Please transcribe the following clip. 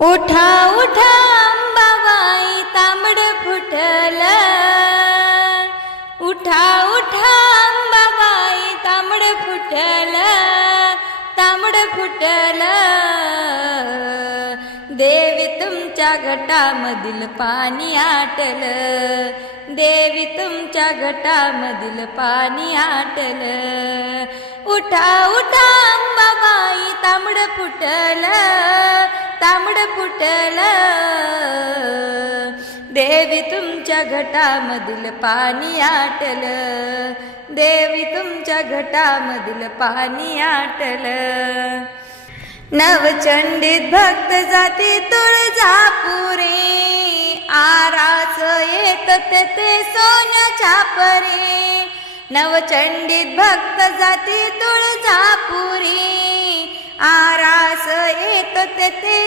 उठा उठा अंबाबाई तांबड फुटल, उठा उठा अंबाबाई तांबड फुटल, तांबड फुटल. देवी तुमच्या घटामधील पाणी आटल, देवी तुमच्या घटामधील पाणी आटल. उठा उठा अंबाबाई तांबड फुटल, तांबड फुटल. देवी तुमच्या घटामधील पाणी आटल, देवी तुमच्या घटामधील पाणी आटल. नवचंडीत भक्त जाती तुळजापुरे, आरास येत तेथे सोन्याच्या परे. नवचंडीत भक्त जाती तुळजापुरे, आरास येत तेथे